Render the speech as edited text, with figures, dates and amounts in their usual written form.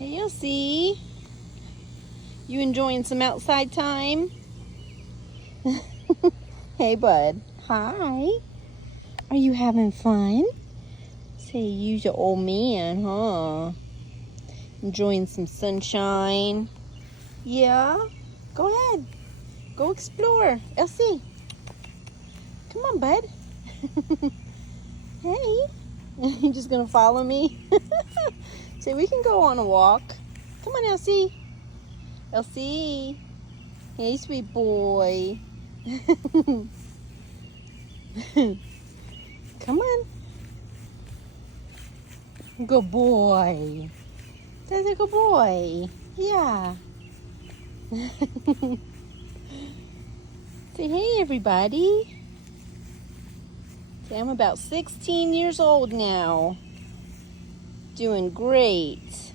Hey, Elsie. You enjoying some outside time? Hey, bud. Hi. Are you having fun? Say, you's an old man, huh? Enjoying some sunshine? Yeah? Go ahead. Go explore. Elsie. Come on, bud. Hey. You just gonna follow me? Say, we can go on a walk. Come on, Elsie. Elsie. Hey, sweet boy. Come on. Good boy. That's a good boy. Yeah. Say, hey, everybody. Say, I'm about 16 years old now. Doing great.